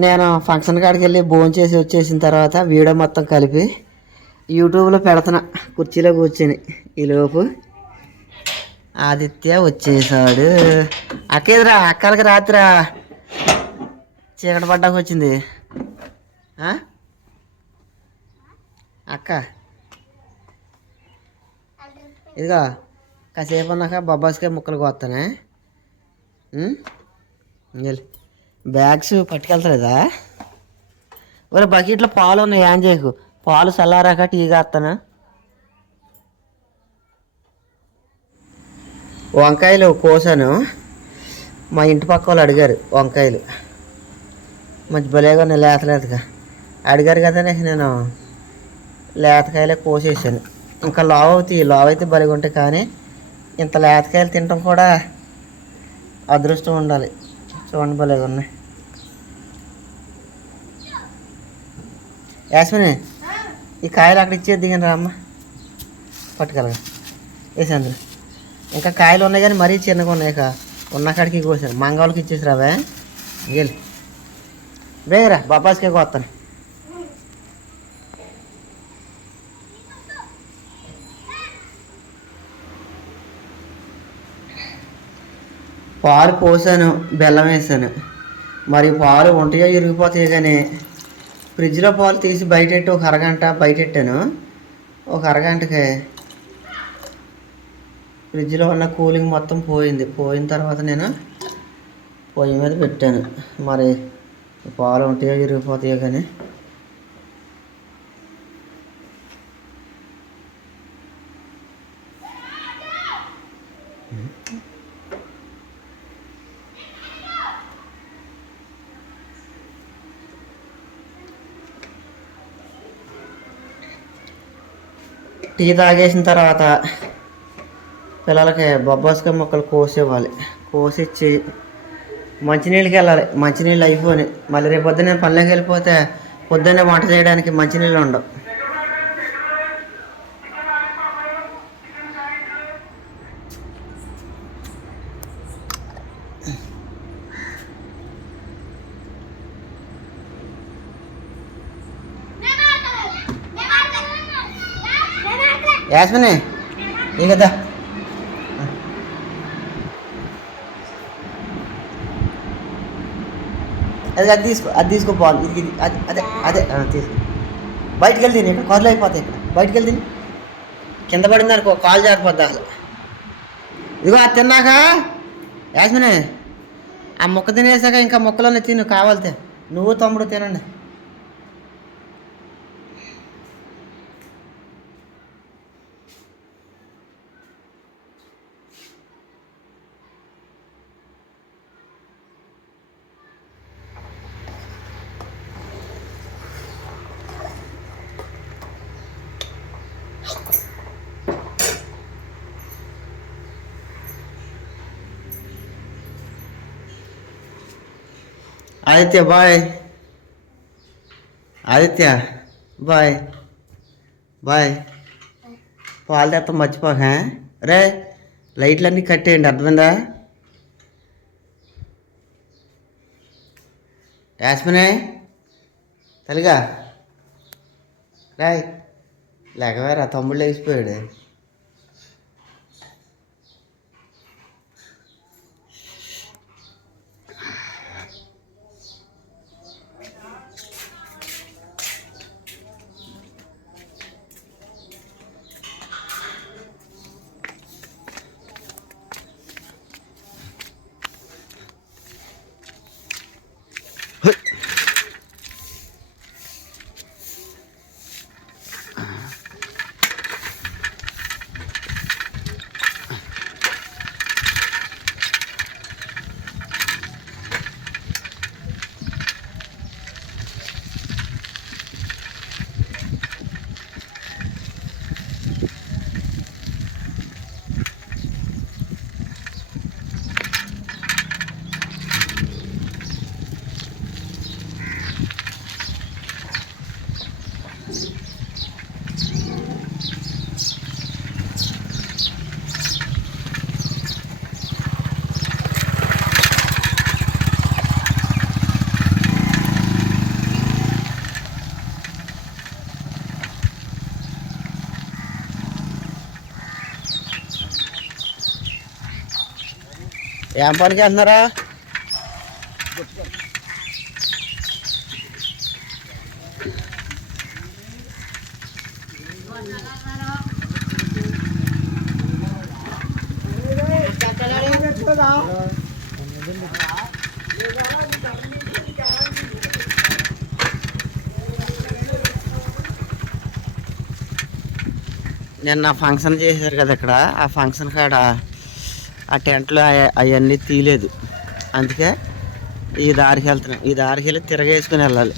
నేను ఫంక్షన్ కాడికి వెళ్ళి భోజనం చేసి వచ్చేసిన తర్వాత వీడియో మొత్తం కలిపి యూట్యూబ్లో పెడుతున్నా కుర్చీలో కూర్చొని. ఈలోపు ఆదిత్య వచ్చేసాడు. అక్కేదిరా అక్కలకి రాత్రి? చీకటి పడ్డాక వచ్చింది. అక్క. ఇదిగో కాసేపు ఉన్నాక బొబ్బాస్కాయ ముక్కలు కోస్తానే వెళ్ళి బ్యాగ్స్ పట్టుకెళ్తలేదా? ఒరే బకెట్లో పాలు ఉన్నాయి ఏం చేయకు. పాలు చల్లారాక టీ కాస్తానా వంకాయలు కోసాను. మా ఇంటి పక్క వాళ్ళు అడిగారు వంకాయలు. మంచి భలేగా ఉన్నాయి లేత అడిగారు కదా నేను లేతకాయలే కోసేసాను. ఇంకా లావ్ అవుతాయి లావ్ అయితే భలేగా ఉంటాయి కానీ ఇంత లేతకాయలు తినడం కూడా అదృష్టం ఉండాలి. చూడండి భలేగా ఉన్నాయి. యాస్మిని ఈ కాయలు అక్కడ ఇచ్చేది దిగండి రా అమ్మ. పట్టుకెళ్ళగా. వేసి అందులో ఇంకా కాయలు ఉన్నాయి కానీ మరీ చిన్నగా ఉన్నాయి కా ఉన్న కాడికి కోసాను మంగళకి ఇచ్చేసి రావే. వెళ్ళి బేగరా బాబాస్కే కోస్తాను. పాలు పోసాను బెల్లం వేసాను. మరి పాలు ఉంటాయో ఇరిగిపోతాయి కానీ ఫ్రిడ్జ్లో పాలు తీసి బయటెట్టి ఒక అరగంట బయటెట్టాను. ఒక అరగంటకి ఫ్రిడ్జ్లో ఉన్న కూలింగ్ మొత్తం పోయింది. పోయిన తర్వాత నేను పొయ్యి మీద పెట్టాను. మరి పాలు ఉంటాయో ఇరిగిపోతాయో కానీ టీ తాగేసిన తర్వాత పిల్లలకి బొబ్బాస్కాయ మొక్కలు కోసివ్వాలి. కోసిచ్చి మంచినీళ్ళకి వెళ్ళాలి. మంచినీళ్ళు అయిపోయి మళ్ళీ రేపు పొద్దున్న పల్లెకి వెళ్ళిపోతే పొద్దున్నే వంట చేయడానికి మంచినీళ్ళు ఉండవు. యాస్మిని ఈ కదా అది అది తీసుకో అది తీసుకో బాల్. ఇది ఇది అది అదే అదే తీసుకో. బయటికి వెళ్తే ఇక్కడ కాళ్ళు అయిపోతాయి ఇక్కడ. బయటికి వెళ్తే కింద పడింది అనుకో కాలు జారిపోద్ది అసలు. ఇదిగో అది తిన్నాక యాస్మిని ఆ మొక్క తినేసాక ఇంకా మొక్కలోనే తిను కావాలితే. నువ్వు తమ్ముడు తినండి. Aditya bye Aditya bye bye పాలు తెత్త మర్చిపోక రే లైట్లన్నీ కట్టేయండి అర్థమైందా యాస్మినే తలిగా రాయ్ లేకవేరా తమ్ముళ్ళు లేచిపోయాడు ఏం పనికి వెళ్తున్నారా నిన్న ఫంక్షన్ చేశారు కదా ఇక్కడ. ఆ ఫంక్షన్ కాడ ఆ టెంట్లో అవన్నీ తీయలేదు. అందుకే ఈ దారికి వెళ్తున్నాం. ఈ దారికి వెళ్ళి తిరగేసుకుని వెళ్ళాలి.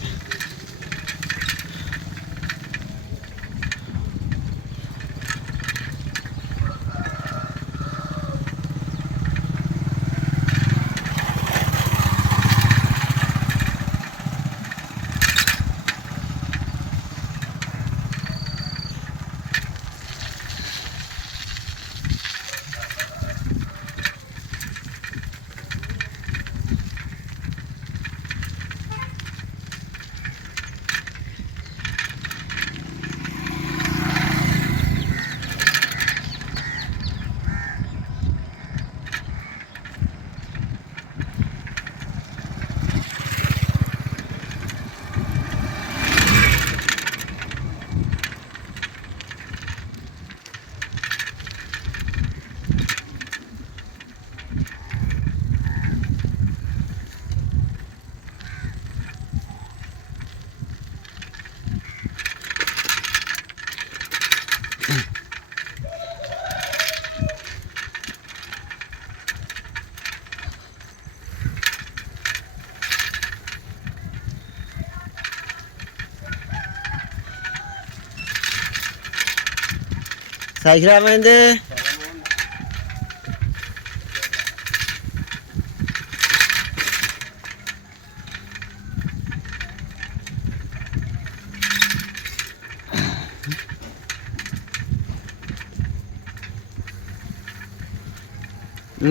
సైకిల్ ఏమైంది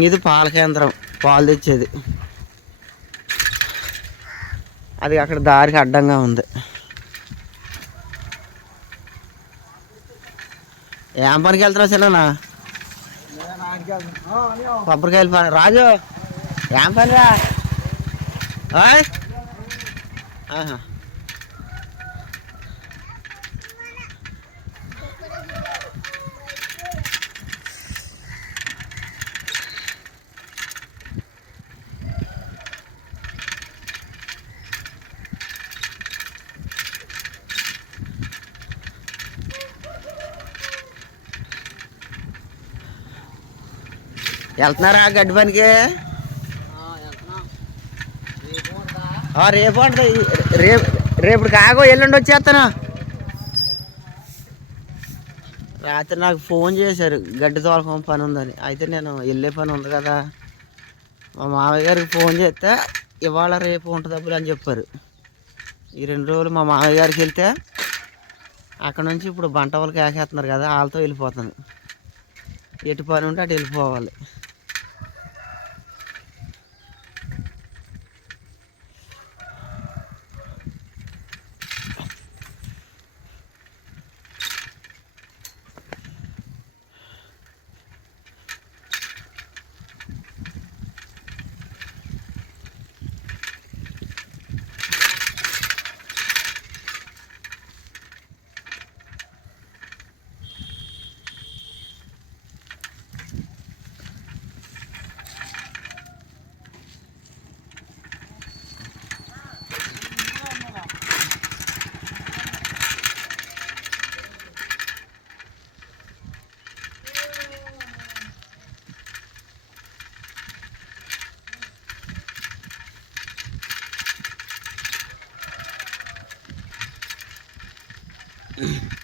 ఇది పాల కేంద్రం పాలు తెచ్చేది. అది అక్కడ దారికి అడ్డంగా ఉంది. ఏం పనికి వెళ్తున్నావు చిన్న కొబ్బరికాయలు పని రాజు ఏం పనిరా ఆహా. వెళ్తున్నారా గడ్డి పనికి? రేపు అంటే రేపు రేపు కాగో ఎల్లుండి వచ్చేస్తాను. రాత్రి నాకు ఫోన్ చేశారు. గడ్డి తోలకం పని ఉందని. అయితే నేను వెళ్ళే పని ఉంది కదా. మా మామయ్య గారికి ఫోన్ చేస్తే ఇవాళ రేపు ఉంటుంది డబ్బులు అని చెప్పారు. ఈ రెండు రోజులు మా మామయ్య గారికి వెళ్తే అక్కడ నుంచి ఇప్పుడు బంట వాళ్ళకి వేసేస్తున్నారు కదా వాళ్ళతో వెళ్ళిపోతాను. ఎటు పని ఉంటే అటు వెళ్ళిపోవాలి. Mm-hmm.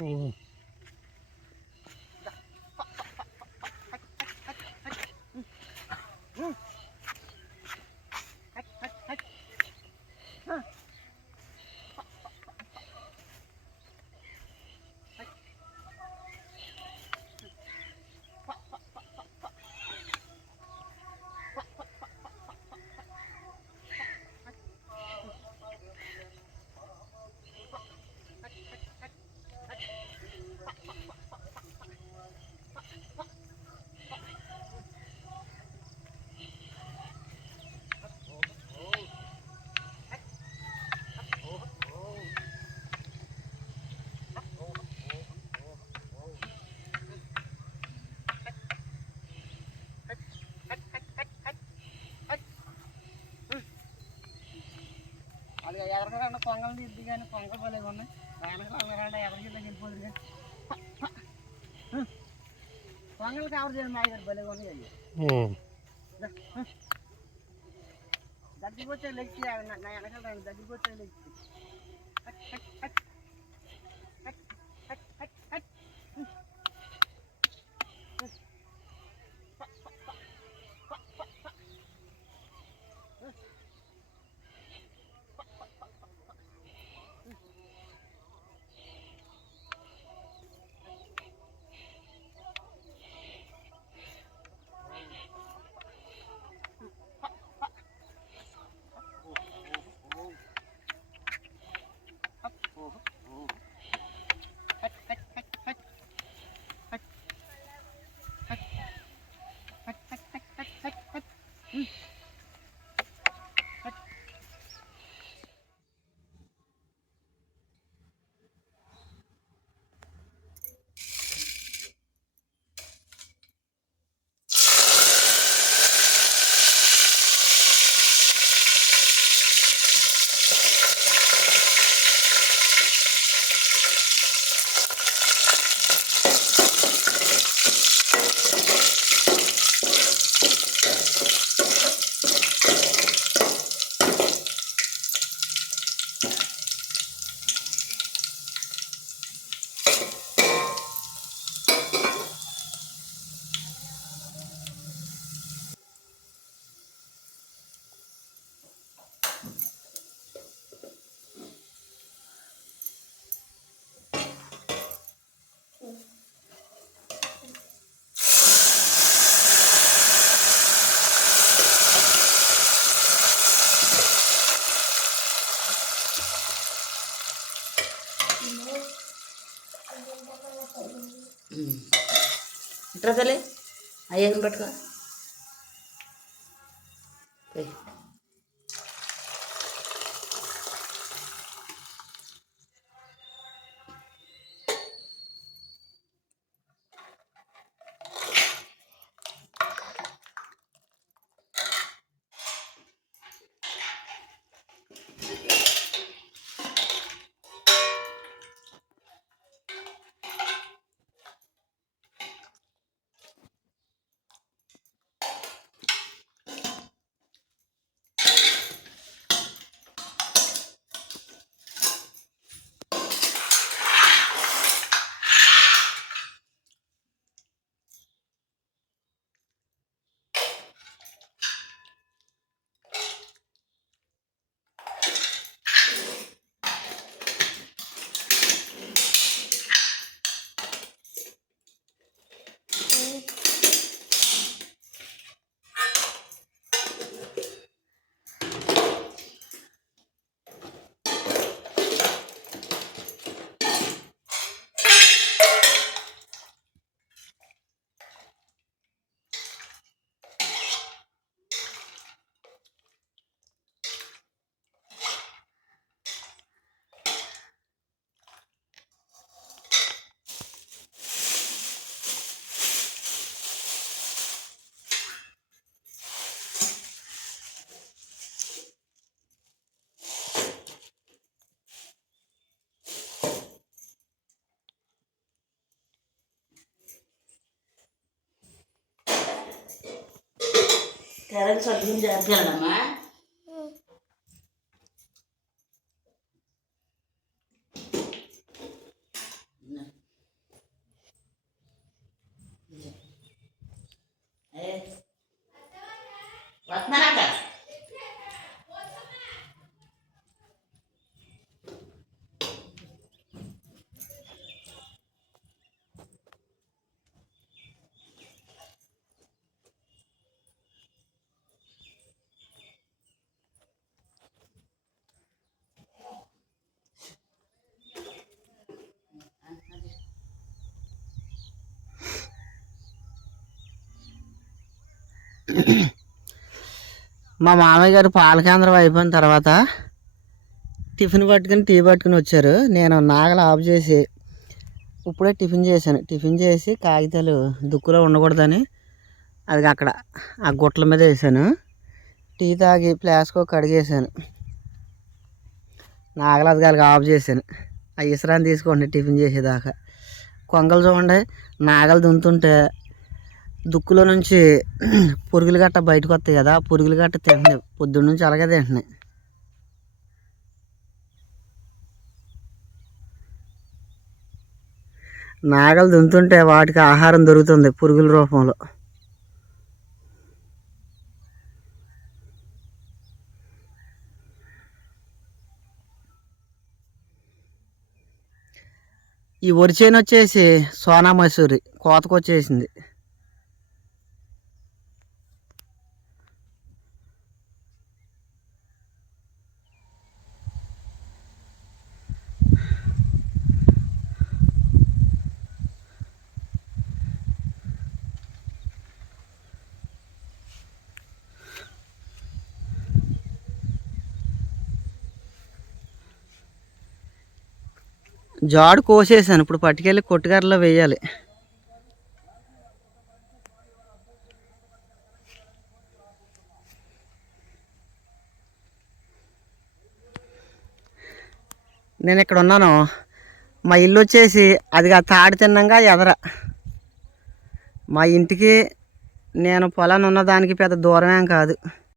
Oh. ఉమ్. అది ఎదరకండి పొంగల్ తీద్ది కానీ పొంగల్ భలేగా ఉన్నాయి వెనకాల అన్నకండి ఎదరికి వెళ్ళిపోతుంది కానీ పొంగల్ కవర్ చేయండి మా దగ్గర భలేగా ఉన్నాయి అవి ఉమ్. దగ్గరికి వచ్చే లెక్కి నా వెనకాల రండి దగ్గరికి వచ్చే లెక్కి ఇట్రా తల్లి అయ్యాక పట్టుకో పోయి. கரண்ட் சொல்லி நம்ம మా మామయ్య గారు పాల కేంద్రం అయిపోయిన తర్వాత టిఫిన్ పట్టుకుని టీ పట్టుకుని వచ్చారు. నేను నాగలు ఆఫ్ చేసి ఇప్పుడే టిఫిన్ చేశాను. టిఫిన్ చేసి కాగితాలు దుక్కులో ఉండకూడదని అది అక్కడ ఆ గుట్టల మీద వేసాను. టీ తాగి ప్లాస్కో కడిగేసాను నాగలు అది కలిగి ఆఫ్ చేశాను. ఆ ఇసరాన్ని తీసుకోండి టిఫిన్ చేసేదాకా. కొంగలు చూడండి నాగలు దున్తుంటే దుక్కులో నుంచి పురుగులు గట్ట బయటకు వస్తాయి కదా పురుగులు గట్ట తింటున్నాయి. పొద్దున్న నుంచి అలాగే తింటున్నాయి. నాగలు దున్తుంటే వాటికి ఆహారం దొరుకుతుంది పురుగుల రూపంలో. ఈ వరి చేను వచ్చేసి సోనా మసూరి కోతకు వచ్చేసింది జాడు కోసేసాను. ఇప్పుడు పట్టుకెళ్ళి కొట్టుగారిలో వేయాలి. నేను ఇక్కడ ఉన్నాను. మా ఇల్లు వచ్చేసి అది ఆ తాడి తిన్నంగా ఎదర. మా ఇంటికి నేను పొలాన్ని ఉన్న దానికి పెద్ద దూరమేం కాదు.